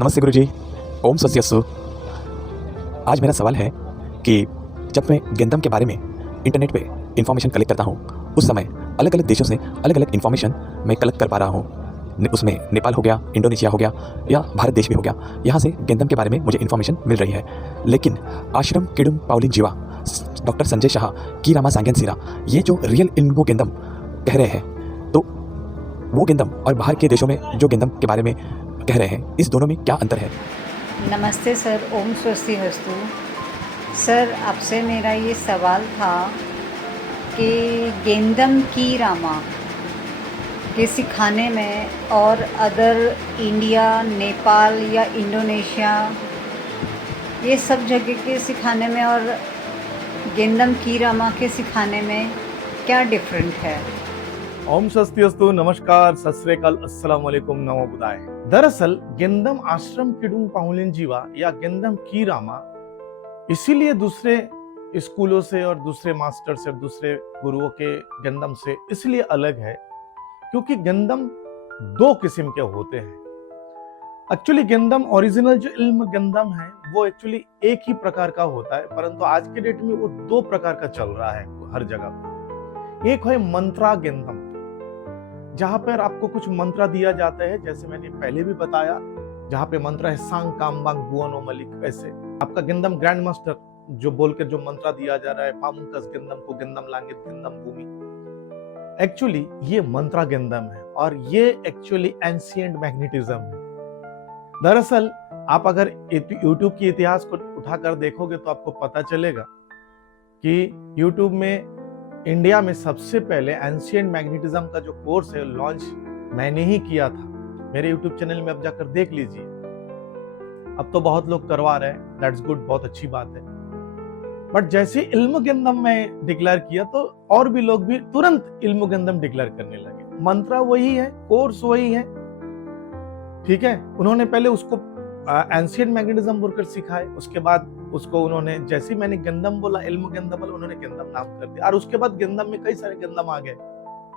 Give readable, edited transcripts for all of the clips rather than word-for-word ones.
नमस्ते गुरुजी। ओम सस्यस्सु। आज मेरा सवाल है कि जब मैं गेंदम के बारे में इंटरनेट पे इन्फॉर्मेशन कलेक्ट करता हूँ, उस समय अलग अलग देशों से अलग अलग इन्फॉर्मेशन मैं कलेक्ट कर पा रहा हूँ। उसमें नेपाल हो गया, इंडोनेशिया हो गया या भारत देश भी हो गया। यहाँ से गेंदम के बारे में मुझे इन्फॉर्मेशन मिल रही है। लेकिन आश्रम किडुम पाउलिन जीवा, डॉक्टर संजय शाह, की रामा सांगेन सिरा, ये जो रियल इल्मो गेंदम कह रहे हैं, तो वो गेंदम और बाहर के देशों में जो गेंदम के बारे में कह रहे हैं, इस दोनों में क्या अंतर है? नमस्ते सर, ओम स्वस्तिहस्तु। सर, आपसे मेरा ये सवाल था कि गेंदम की रामा के सिखाने में और अदर इंडिया, नेपाल या इंडोनेशिया, ये सब जगह के सिखाने में और गेंदम की रामा के सिखाने में क्या डिफरेंट है? ओम स्वस्तिहस्तु, नमस्कार, सत श्री अकाल, अस्सलाम वालेकुम, नमो बुद्धाय। दरअसल गेंदम आश्रम किडुम पाउलिन जीवा या गेंदम की रामा इसीलिए दूसरे स्कूलों से और दूसरे मास्टर से और दूसरे गुरुओं के गेंदम से इसलिए अलग है क्योंकि गेंदम दो किस्म के होते हैं। एक्चुअली गेंदम ओरिजिनल जो इल्म गेंदम है वो एक्चुअली एक ही प्रकार का होता है, परंतु आज के डेट में वो दो प्रकार का चल रहा है हर जगह पर। एक है मंत्रा गेंदम, जहां पर आपको कुछ मंत्र दिया जाता है, जैसे मैंने पहले भी बताया, जहां पे मंत्र है सांग कामबांग बुआनो मलिक। ऐसे आपका गेंदम ग्रैंड मास्टर जो बोल के जो मंत्र दिया जा रहा है, पामुकस गेंदम को गेंदम लांगित गेंदम भूमि, एक्चुअली ये मंत्रा गेंदम है और ये एक्चुअली एंशिएंट मैग्नेटिज्म है। दरअसल आप अगर यूट्यूब की इतिहास को उठाकर देखोगे तो आपको पता चलेगा कि यूट्यूब में इंडिया में सबसे पहले एंशिएंट मैग्नेटिज्म का जो कोर्स है लॉन्च मैंने ही किया था। मेरे यूट्यूब चैनल में आप जाकर देख लीजिए। अब तो बहुत लोग करवा रहे हैं, दैट्स गुड, बहुत अच्छी बात है। बट जैसे इल्म गेंदम में डिक्लेयर किया तो और भी लोग भी तुरंत इल्म गेंदम डिक्लेयर करने लगे। मंत्र वही है, कोर्स वही है, ठीक है। उन्होंने पहले उसको एंशिएंट मैग्नेटिज्म बोलकर सिखाए, उसके बाद उसको उन्होंने, जैसे मैंने गेंदम बोला, इल्म गेंदम बोला, उन्होंने गेंदम नाम कर दिया। और उसके बाद गेंदम में कई सारे गेंदम आ गए,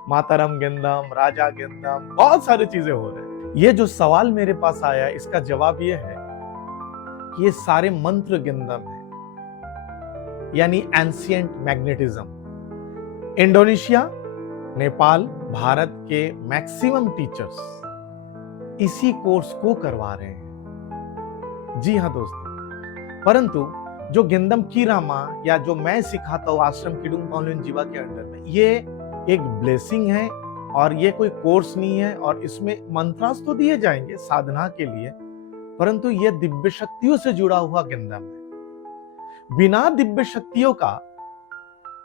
मातारम गेंदम, राजा गेंदम, बहुत सारी चीजें हो रही। ये जो सवाल मेरे पास आया है, इसका जवाब ये है कि ये सारे मंत्र गेंदम है, यानी ancient magnetism. Indonesia, Nepal, Bharat के मैक्सिमम टीचर्स इसी कोर्स को करवा रहे हैं। जी हाँ दोस्तों, परंतु जो गेंदम की रामा या जो मैं सिखाता हूँ आश्रम किडुम पाउलिन जीवा के अंडर में, ये एक ब्लेसिंग है और ये कोई कोर्स नहीं है। और इसमें मंत्रास तो दिए जाएंगे साधना के लिए, परंतु ये दिव्य शक्तियों से जुड़ा हुआ गेंदम है। बिना दिव्य शक्तियों का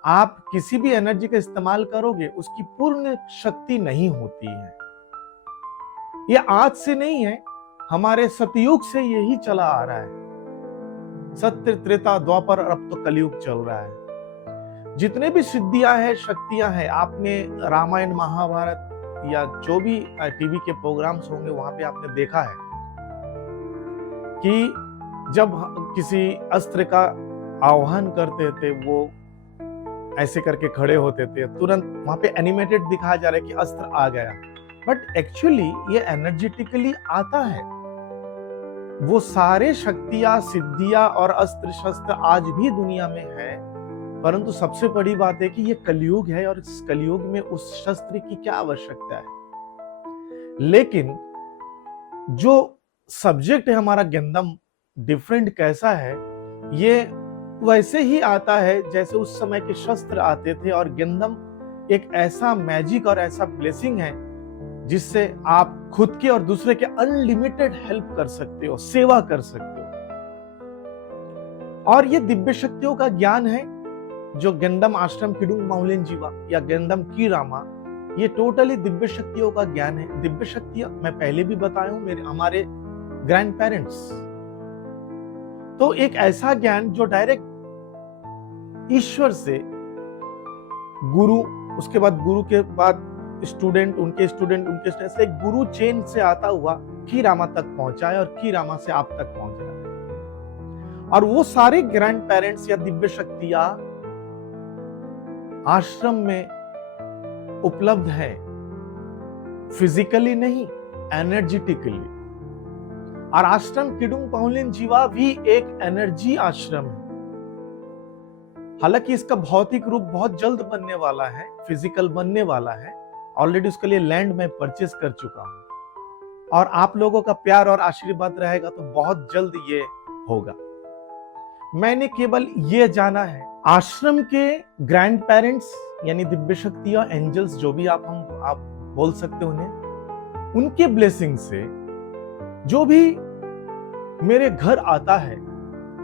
आप किसी भी एनर्जी का इस्तेमाल करोगे, उसकी पूर्ण शक्ति नहीं होती है। ये आज से नहीं है, हमारे सतयुग से यही चला आ रहा है। सत्य, त्रेता, द्वापर, अब तो कलयुग चल रहा है। जितने भी सिद्धियां हैं, शक्तियां हैं, आपने रामायण, महाभारत या जो भी टीवी के प्रोग्राम्स होंगे वहां पे आपने देखा है कि जब किसी अस्त्र का आह्वान करते थे, वो ऐसे करके खड़े होते थे, तुरंत वहां पे एनिमेटेड दिखाया जा रहा है कि अस्त्र आ गया। बट एक्चुअली ये एनर्जेटिकली आता है। वो सारे शक्तियां, सिद्धियां और अस्त्र शस्त्र आज भी दुनिया में है, परंतु सबसे बड़ी बात है कि ये कलयुग है और इस कलयुग में उस शस्त्र की क्या आवश्यकता है। लेकिन जो सब्जेक्ट है हमारा गेंदम, डिफरेंट कैसा है, ये वैसे ही आता है जैसे उस समय के शस्त्र आते थे। और गेंदम एक ऐसा मैजिक और ऐसा ब्लेसिंग है जिससे आप खुद के और दूसरे के अनलिमिटेड हेल्प कर सकते हो, सेवा कर सकते हो। और ये दिव्य शक्तियों का ज्ञान है जो गेंदम आश्रम किडुम पाउलिन जीवा या गेंदम की रामा, ये टोटली दिव्य शक्तियों का ज्ञान है। दिव्य शक्तियां मैं पहले भी बताया हूं, हमारे ग्रैंड पेरेंट्स, तो एक ऐसा ज्ञान जो डायरेक्ट ईश्वर से गुरु, उसके बाद गुरु के बाद स्टूडेंट, उनके स्टूडेंट, उनके स्टूडेंट से एक गुरु चेन से आता हुआ की रामा तक पहुंचा है और की रामा से आप तक पहुंच रहा है। और वो सारे ग्रैंड पेरेंट्स या दिव्य शक्तियां आश्रम में उपलब्ध है, फिजिकली नहीं, एनर्जेटिकली। और आश्रम किडुंग पाउलिन जीवा भी एक एनर्जी आश्रम है। हालांकि इसका भौतिक रूप बहुत जल्द बनने वाला है, फिजिकल बनने वाला है। ऑलरेडी उसके लिए लैंड मैं परचेस कर चुका हूं और आप लोगों का प्यार और आशीर्वाद रहेगा तो बहुत जल्द ये होगा। मैंने केवल ये जाना है, आश्रम के ग्रैंड पेरेंट्स यानी दिव्य शक्तियां, एंजल्स, जो भी आप बोल सकते हो उन्हें, उनके ब्लेसिंग से जो भी मेरे घर आता है,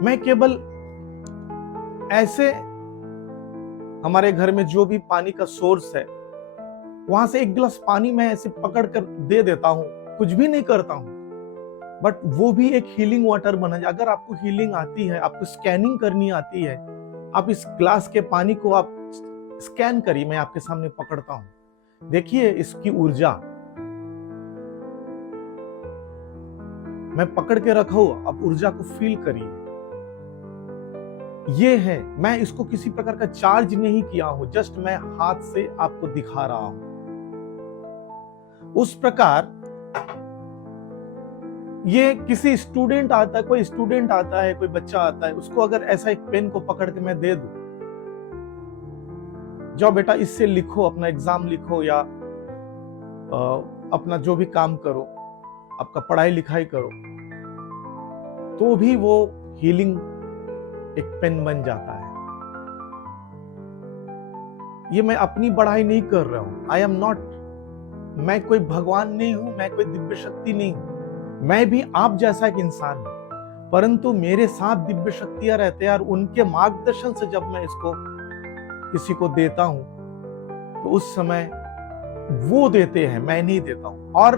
मैं केवल ऐसे हमारे घर में जो भी पानी का सोर्स है वहां से एक गिलास पानी मैं ऐसे पकड़ कर दे देता हूं, कुछ भी नहीं करता हूं, बट वो भी एक हीलिंग वाटर बना जाए। अगर आपको हीलिंग आती है, आपको स्कैनिंग करनी आती है, आप इस ग्लास के पानी को आप स्कैन करिए। मैं आपके सामने पकड़ता हूं, देखिए इसकी ऊर्जा मैं पकड़ के रखा हूं, आप ऊर्जा को फील करिए। ये है, मैं इसको किसी प्रकार का चार्ज नहीं किया हूं, जस्ट मैं हाथ से आपको दिखा रहा हूं। उस प्रकार ये किसी स्टूडेंट आता है, कोई स्टूडेंट आता है, कोई बच्चा आता है, उसको अगर ऐसा एक पेन को पकड़ के मैं दे दूं, जाओ बेटा इससे लिखो, अपना एग्जाम लिखो या अपना जो भी काम करो, आपका पढ़ाई लिखाई करो, तो भी वो हीलिंग एक पेन बन जाता है। ये मैं अपनी बढ़ाई नहीं कर रहा हूं, आई एम नॉट, मैं कोई भगवान नहीं हूं, मैं कोई दिव्य शक्ति नहीं हूं, मैं भी आप जैसा एक इंसान हूं, परंतु मेरे साथ दिव्य शक्तियां रहते हैं और उनके मार्गदर्शन से जब मैं इसको किसी को देता हूं तो उस समय वो देते हैं, मैं नहीं देता हूं। और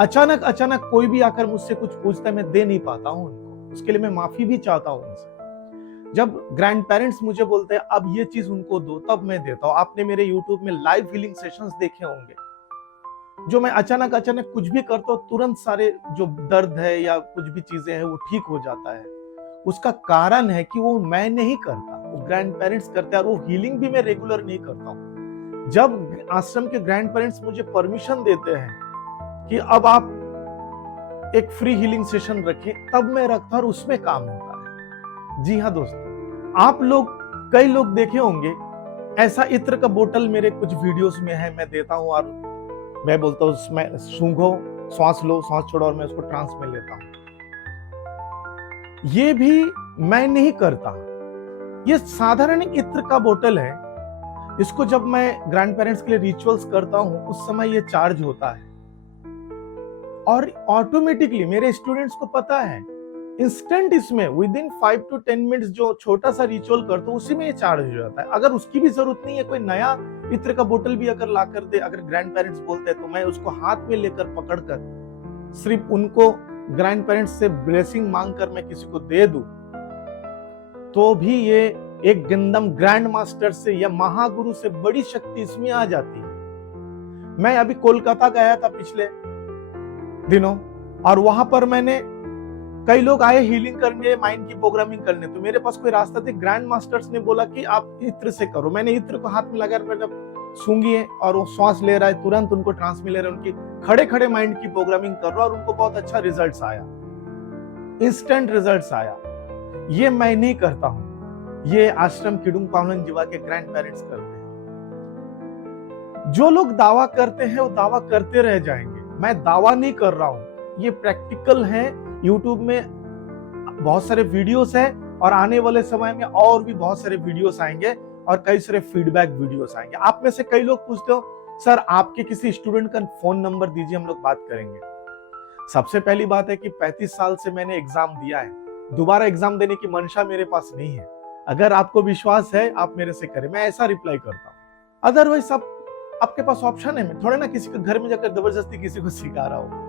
अचानक कोई भी आकर मुझसे कुछ पूछता है, मैं दे नहीं पाता हूं उनको, उसके लिए मैं माफी भी चाहता हूं उनसे। जब ग्रैंड पेरेंट्स मुझे बोलते हैं अब ये चीज उनको दो, तब मैं देता हूं। आपने मेरे यूट्यूब में लाइव हीलिंग सेशंस देखे होंगे, जो मैं अचानक कुछ भी करता हूं, तुरंत सारे जो दर्द है या कुछ भी चीजें हैं वो ठीक हो जाता है। उसका कारण है कि वो मैं नहीं करता, वो ग्रैंड पेरेंट्स करते हैं। और वो हीलिंग भी मैं रेगुलर नहीं करता हूं। जब आश्रम के ग्रैंड पेरेंट्स मुझे परमिशन देते हैं कि अब आप एक फ्री हीलिंग सेशन रखें, तब मैं रखता और उसमें काम होता है। जी हाँ दोस्तों, आप लोग, कई लोग देखे होंगे, ऐसा इत्र का बोतल मेरे कुछ वीडियोस में है, मैं देता हूं और मैं बोलता हूं उसमें सूंघो, सांस लो, सांस छोड़ो, और मैं उसको ट्रांस में लेता हूं। ये भी मैं नहीं करता। ये साधारण इत्र का बोतल है, इसको जब मैं ग्रैंड पेरेंट्स के लिए रिचुअल्स करता हूं उस समय ये चार्ज होता है और ऑटोमेटिकली मेरे स्टूडेंट्स को पता है, इंस्टेंट इसमें विद इन 5 to 10 मिनट्स जो छोटा सा रिचुअल करता हूं उसी में ये चार्ज हो जाता है। अगर उसकी भी जरूरत नहीं है, कोई नया इत्र का बोतल भी अगर ला कर दे, अगर ग्रैंड पेरेंट्स बोलते हैं, तो मैं उसको हाथ में लेकर पकड़कर सिर्फ उनको ग्रैंड पेरेंट्स से ब्लेसिंग मांगकर मैं किसी को दे दूं, तो भी ये एक गंदम ग्रैंड मास्टर से या महागुरु से बड़ी शक्ति इसमें आ जाती है। मैं अभी कोलकाता गया था पिछले दिनों, और वहां पर मैंने, कई लोग आए हीलिंग करने, माइंड की प्रोग्रामिंग करने, तो मेरे पास कोई रास्ता था, ग्रैंड मास्टर्स ने बोला कि आप इत्र से करो। मैंने इत्र को हाथ में लगाया, मैंने सूंघी और वो श्वास ले रहा है, तुरंत उनको ट्रांस में ले रहा है, उनकी खड़े माइंड की प्रोग्रामिंग कर रहा है और उनको बहुत अच्छा रिजल्ट्स आया, इंस्टेंट रिजल्ट्स आया। ये मैं नहीं करता हूं, ये आश्रम किडुंग पावलन जीवा के ग्रैंड पेरेंट्स करते हैं। जो लोग दावा करते हैं वो दावा करते रह जाएंगे, मैं दावा नहीं कर रहा हूं, ये प्रैक्टिकल है। यूट्यूब में बहुत सारे वीडियोस हैं और आने वाले समय में और भी बहुत सारे वीडियोस आएंगे और कई सारे फीडबैक वीडियोस आएंगे। आप में से कई लोग पूछते हो, सर आपके किसी स्टूडेंट का फोन नंबर दीजिए, हम लोग बात करेंगे। सबसे पहली बात है कि 35 साल से मैंने एग्जाम दिया है, दोबारा एग्जाम देने की मंशा मेरे पास नहीं है। अगर आपको विश्वास है आप मेरे से करें, मैं ऐसा रिप्लाई करता हूं। अदरवाइज आपके पास ऑप्शन है, मैं थोड़े ना किसी के घर में जाकर जबरदस्ती किसी को सिखा रहा हूं।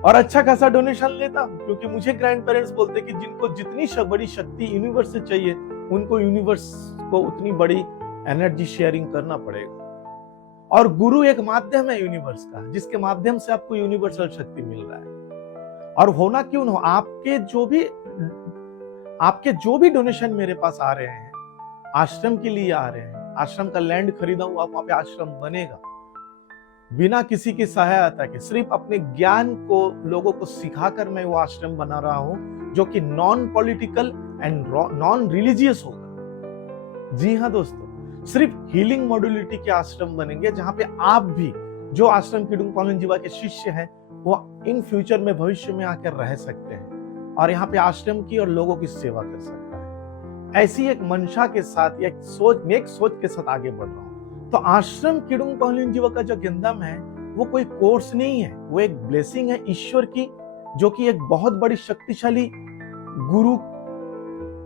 और अच्छा खासा डोनेशन लेता हूं, क्योंकि मुझे ग्रैंड पेरेंट्स बोलते कि जिनको जितनी बड़ी शक्ति यूनिवर्स से चाहिए, उनको यूनिवर्स को उतनी बड़ी एनर्जी शेयरिंग करना पड़ेगा। और गुरु एक माध्यम है यूनिवर्स का, जिसके माध्यम से आपको यूनिवर्सल शक्ति मिल रहा है। और होना क्यों ना हो, आपके जो भी डोनेशन मेरे पास आ रहे हैं, आश्रम के लिए आ रहे हैं, आश्रम का लैंड खरीदा हुआ, वहां पे आश्रम बनेगा, बिना किसी की सहायता के सिर्फ अपने ज्ञान को लोगों को सिखाकर मैं वो आश्रम बना रहा हूं जो कि non political and non religious होगा। जी हाँ दोस्तों, सिर्फ हीलिंग मॉड्यूलिटी के आश्रम बनेंगे जहां पे आप भी जो आश्रम किडुंग पाउलिन जीवा के शिष्य हैं वो इन फ्यूचर में भविष्य में आकर रह सकते हैं और यहाँ पे आश्रम की और लोगों की सेवा कर सकता है। ऐसी एक मंशा के साथ, एक सोच के साथ आगे बढ़ रहा हूँ। तो आश्रम किडुंग पाउलिन जीवा का जो गेंदम है वो कोई कोर्स नहीं है, वो एक ब्लेसिंग है ईश्वर की, जो कि एक बहुत बड़ी शक्तिशाली गुरु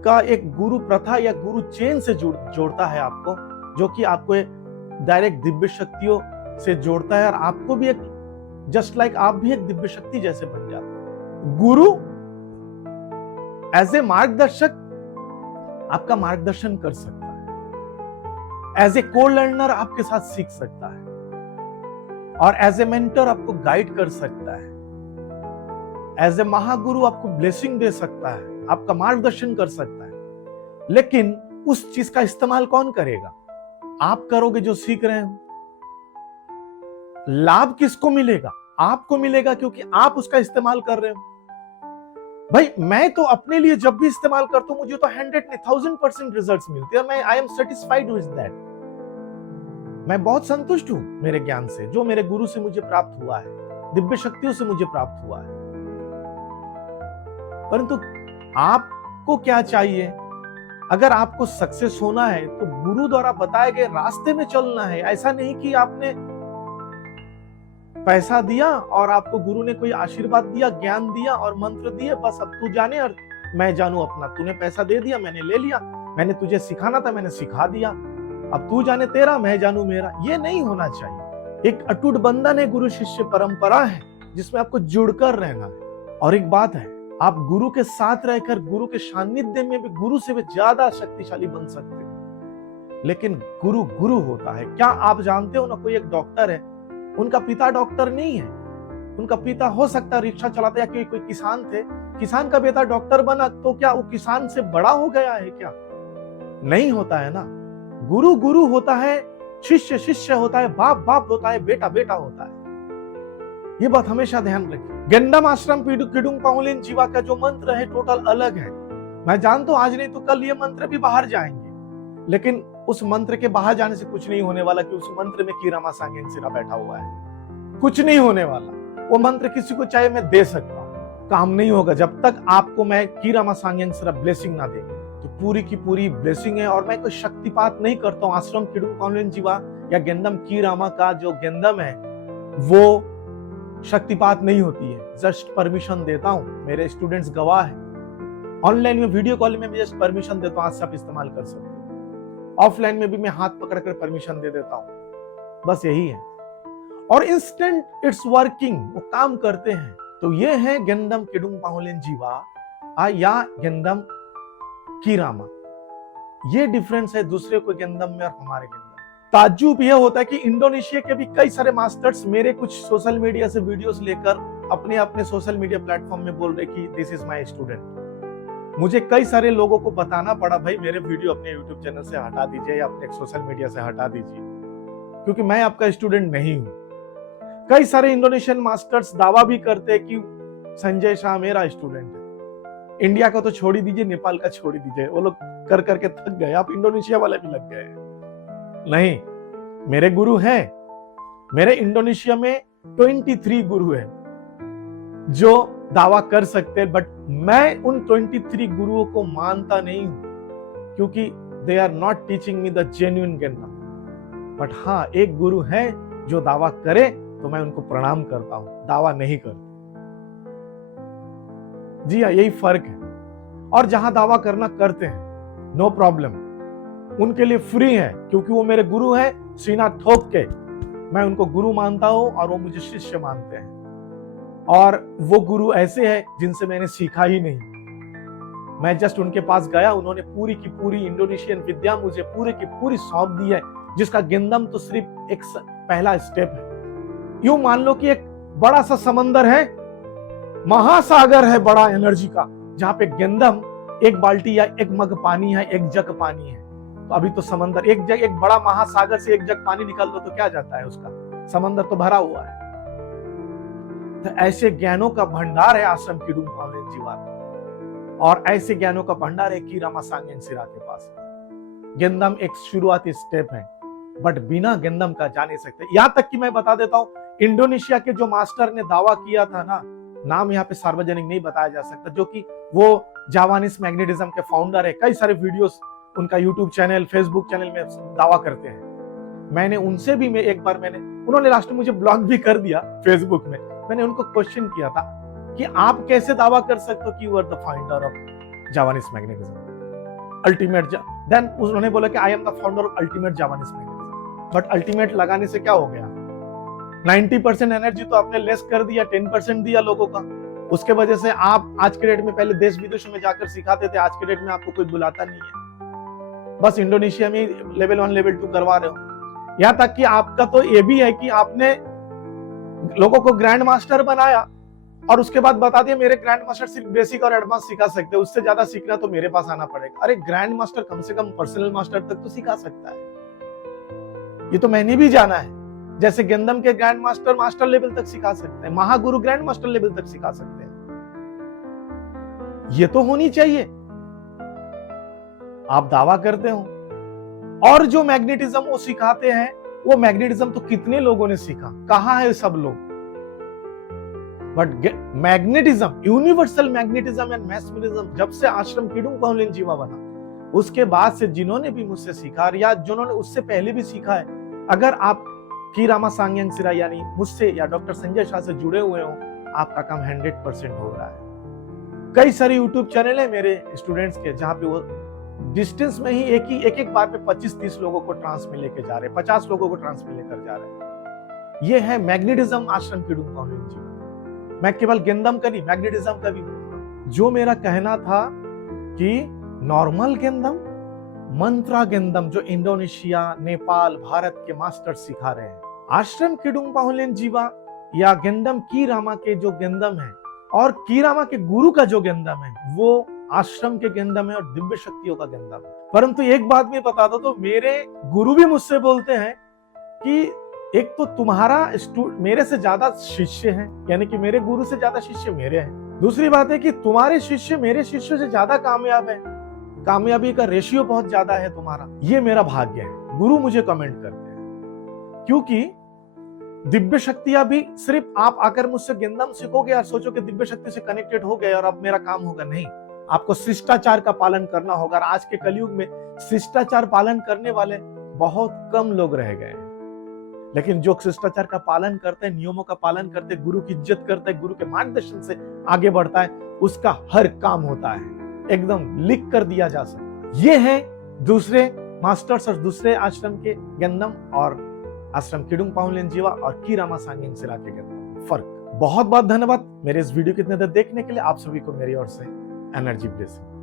का एक गुरु प्रथा या गुरु चेन से जोड़ता है आपको, जो कि आपको डायरेक्ट दिव्य शक्तियों से जोड़ता है और आपको भी एक जस्ट लाइक आप भी एक दिव्य शक्ति जैसे बन जाते हैं। गुरु एज ए मार्गदर्शक आपका मार्गदर्शन कर सकता है, एज ए को लर्नर आपके साथ सीख सकता है और एज ए मेंटर आपको गाइड कर सकता है, एज ए महागुरु आपको ब्लेसिंग दे सकता है, आपका मार्गदर्शन कर सकता है। लेकिन उस चीज का इस्तेमाल कौन करेगा? आप करोगे जो सीख रहे हो। लाभ किसको मिलेगा? आपको मिलेगा, क्योंकि आप उसका इस्तेमाल कर रहे हो। भाई मैं तो अपने लिए जब भी इस्तेमाल करता हूं मुझे तो 100,000% रिजल्ट्स मिलते हैं। मैं I am satisfied with that. मैं बहुत संतुष्ट हूं मेरे ज्ञान से, जो मेरे गुरु से मुझे प्राप्त हुआ है, दिव्य शक्तियों से मुझे प्राप्त हुआ है। परंतु आपको क्या चाहिए? अगर आपको सक्सेस होना है तो गुरु द्वारा बताए गए रास्ते में चलना है। ऐसा नहीं कि आपने पैसा दिया और आपको गुरु ने कोई आशीर्वाद दिया, ज्ञान दिया और मंत्र दिए, बस अब तू जाने और मैं जानू अपना। तूने पैसा दे दिया, मैंने ले लिया, मैंने तुझे सिखाना था, मैंने सिखा दिया, अब तू जाने तेरा, मैं जानू मेरा। ये नहीं होना चाहिए। एक अटूट बंधन है, गुरु शिष्य परंपरा है जिसमें आपको जुड़कर रहना है। और एक बात है, आप गुरु के साथ रहकर गुरु के सानिध्य में भी गुरु से भी ज्यादा शक्तिशाली बन सकते हो। लेकिन गुरु गुरु होता है। क्या आप जानते हो ना, कोई एक डॉक्टर है, उनका पिता डॉक्टर नहीं है, उनका पिता हो सकता है रिक्शा चलाता, या कोई किसान थे, किसान का बेटा डॉक्टर बना, तो क्या वो किसान से बड़ा हो गया है? क्या नहीं होता है ना। गुरु गुरु होता है, शिष्य शिष्य होता है, बाप बाप होता है, बेटा बेटा होता है। ये बात हमेशा ध्यान रखिए। गेंडम आश्रम किडुंग पाउलिन जीवा का जो मंत्र है टोटल अलग है। मैं जानता हूं आज नहीं तो कल ये मंत्र भी बाहर जाएंगे, लेकिन उस मंत्र के बाहर जाने से कुछ नहीं होने वाला, कि उस मंत्र में कीरामा सांगेन सिरा बैठा हुआ है। कुछ नहीं होने वाला। वो मंत्र किसी को चाहे मैं दे सकता हूं, काम नहीं होगा जब तक आपको मैं कीरामा सांगेन सिरा ब्लेसिंग ना दे। तो पूरी की पूरी ब्लेसिंग है। और मैं कोई शक्तिपात नहीं करता हूं। आश्रम किडुंग पाउलिन जीवा या गेंदम कीरामा का जो गेंदम है वो शक्तिपात नहीं होती है। जस्ट परमिशन देता हूं, मेरे स्टूडेंट्स गवाह है। ऑनलाइन में वीडियो कॉल में भी जस्ट परमिशन देता हूं, आज से आप इस्तेमाल कर सकते हो। ऑफलाइन में भी मैं हाथ पकड़कर परमिशन दे देता हूं। बस यही है। और इंस्टेंट इट्स वर्किंग, वो काम करते हैं। तो ये है गेंदम किडुंग पाउलिन जीवा या गेंदम कीरामा। ये डिफरेंस है दूसरे कोई गेंदम में और हमारे गेंदम। ताज्जुब यह होता है कि इंडोनेशिया के भी कई सारे मास्टर्स मेरे कुछ सोशल मीडिया से वीडियोस लेकर अपने अपने सोशल मीडिया प्लेटफॉर्म में बोल रहे कि दिस इज माय स्टूडेंट। मुझे कई सारे लोगों को बताना पड़ा, भाई मेरे वीडियो अपने यूट्यूब चैनल से हटा दीजिए या अपने सोशल मीडिया से हटा दीजिए, क्योंकि मैं आपका स्टूडेंट नहीं हूं। कई सारे इंडोनेशियन मास्टर्स दावा भी करते हैं कि संजय शाह मेरा स्टूडेंट है। इंडिया का तो छोड़ ही दीजिए, नेपाल का छोड़ ही दीजिए, वो लोग कर करके थक गए। आप इंडोनेशिया वाले भी लग गए। नहीं, मेरे गुरु हैं। मेरे इंडोनेशिया में 23 गुरु हैं जो दावा कर सकते हैं, बट मैं उन 23 गुरुओं को मानता नहीं हूं, क्योंकि they are not teaching me the genuine गेंदम। बट हाँ, एक गुरु है जो दावा करे तो मैं उनको प्रणाम करता हूं, दावा नहीं करता। जी हाँ, यही फर्क है। और जहां दावा करना करते हैं, नो प्रॉब्लम, उनके लिए फ्री है, क्योंकि वो मेरे गुरु हैं। सीना ठोक के मैं उनको गुरु मानता हूं और वो मुझे शिष्य मानते हैं। और वो गुरु ऐसे हैं जिनसे मैंने सीखा ही नहीं। मैं जस्ट उनके पास गया, उन्होंने पूरी की पूरी इंडोनेशियन विद्या मुझे पूरी की पूरी सौंप दी है, जिसका गेंदम तो सिर्फ एक पहला स्टेप है। यूं मान लो कि एक बड़ा सा समंदर है, महासागर है बड़ा एनर्जी का, जहां पे गेंदम एक बाल्टी या एक मग पानी है, एक जग पानी है। तो अभी तो समंदर एक बड़ा महासागर से एक जग पानी निकाल दो तो क्या जाता है उसका? समंदर तो भरा हुआ है। तो ऐसे ज्ञानों का भंडार है आश्रम किडुंग पावलेन जीवा में, और ऐसे ज्ञानों का भंडार है कीरामा सांगेन सिरा के पास। गेंदम एक शुरुआती स्टेप है, बट बिना गेंदम का जा नहीं सकते। यहां तक कि मैं बता देता हूं, इंडोनेशिया के जो मास्टर ने दावा किया था ना, नाम यहाँ पे सार्वजनिक नहीं बताया जा सकता, जो कि वो जावानीज मैग्नेटिज्म के फाउंडर है। कई सारे वीडियोस उनका यूट्यूब चैनल, फेसबुक चैनल में दावा करते हैं। मैंने उनसे भी उन्होंने लास्ट में मुझे ब्लॉक भी कर दिया फेसबुक में। मैंने उनको क्वेश्चन किया था कि आप कैसे दावा कर सकते हो कि you are the founder of Javanese magnetism, ultimate. Then उन्होंने बोला कि I am the founder of ultimate Javanese magnetism. But ultimate लगाने से क्या हो गया? 90% एनर्जी तो आपने लेस कर दिया, 10% दिया लोगों का। उसके वजह से आप आज के डेट में, पहले देश विदेशों में जाकर सिखाते थे, आज के डेट में आपको कोई बुलाता नहीं है। बस इंडोनेशिया में लेवल 1 लेवल 2 करवा रहे हो। यहां तक कि आपका तो ये भी है कि आपने लोगों को ग्रैंड मास्टर बनाया और उसके बाद बता दिया मेरे ग्रैंड मास्टर सिर्फ बेसिक और एडवांस सिखा सकते हैं, उससे ज्यादा सीखना तो मेरे पास आना पड़ेगा। अरे ग्रैंड मास्टर कम से कम पर्सनल मास्टर तक तो सिखा सकता है, ये तो मैंने भी जाना है। जैसे गेंदम के ग्रैंड मास्टर मास्टर लेवल तक सिखा सकते हैं, महागुरु ग्रैंड मास्टर लेवल तक सिखा सकते हैं। ये तो होनी चाहिए। आप दावा करते हो, और जो मैग्नेटिज्म वो सिखाते हैं, वो मैग्नेटिज्म तो कितने लोगों ने सीखा, कहां है सब लोग? But magnetism, universal magnetism and mesmerism जब से आश्रम किडुंग पावलेन जीवा बना, उसके बाद से जिन्होंने भी मुझसे सीखा या जिन्होंने उससे पहले भी सीखा है, अगर आप कीरामा सांगेन सिरा यानी मुझसे या डॉक्टर संजय शाह से जुड़े हुए हो, आपका काम 100% हो रहा है। कई सारे यूट्यूब चैनल है मेरे स्टूडेंट्स के, जहां पे वो डिस्टेंस में ही एक बार में 25-30 लोगों को ट्रांस में लेके जा रहे हैं, 50 लोगों को ट्रांस में लेकर जा रहे हैं। ये है मैग्नेटिज्म आश्रम किडुंग पावलेन जीवा। मैं केवल गेंदम का नहीं, मैग्नेटिज्म का भी बोल रहा हूं। जो मेरा कहना था कि नॉर्मल गेंदम, मंत्रा गेंदम जो इंडोनेशिया, नेपाल, भारत के मास्टर सिखा रहे हैं, आश्रम किडुंग पावलेन जीवा या गेंदम कीरामा के जो गेंदम है और कीरामा के गुरु का जो गेंदम है, वो आश्रम के गेंदम है और दिव्य शक्तियों का गेंदम है। परंतु एक बात मैं बता दो, तो मेरे गुरु भी मुझसे बोलते हैं कि एक तो तुम्हारा मेरे से ज्यादा शिष्य हैं, यानी कि मेरे गुरु से ज्यादा शिष्य मेरे हैं। दूसरी बात है कि तुम्हारे शिष्य मेरे शिष्यों से ज्यादा कामयाब है, कामयाबी का रेशियो बहुत ज्यादा है तुम्हारा। ये मेरा भाग्य है, गुरु मुझे कमेंट करते हैं। क्योंकि दिव्य शक्तियां भी सिर्फ आप आकर मुझसे गेंदम सीखोगे और सोचो कि दिव्य शक्ति से कनेक्टेड हो गए और अब मेरा काम होगा, नहीं। आपको शिष्टाचार का पालन करना होगा। आज के कलयुग में शिष्टाचार पालन करने वाले बहुत कम लोग रह गए हैं, लेकिन जो शिष्टाचार का पालन करते हैं, नियमों का पालन करते हैं, गुरु की इज्जत करते हैं, गुरु के मार्गदर्शन से आगे बढ़ता है, उसका हर काम होता है, एकदम लिख कर दिया जा सकता है। ये है दूसरे मास्टर्स और दूसरे आश्रम के गेंदम और आश्रम किडुंग पावलेन जीवा और कीरामा सांगेन सिरा के गेंदम फर्क। बहुत बहुत धन्यवाद मेरे इस वीडियो को इतने देर देखने के लिए। आप सभी को मेरी ओर से एनर्जी ब्लेसिंग।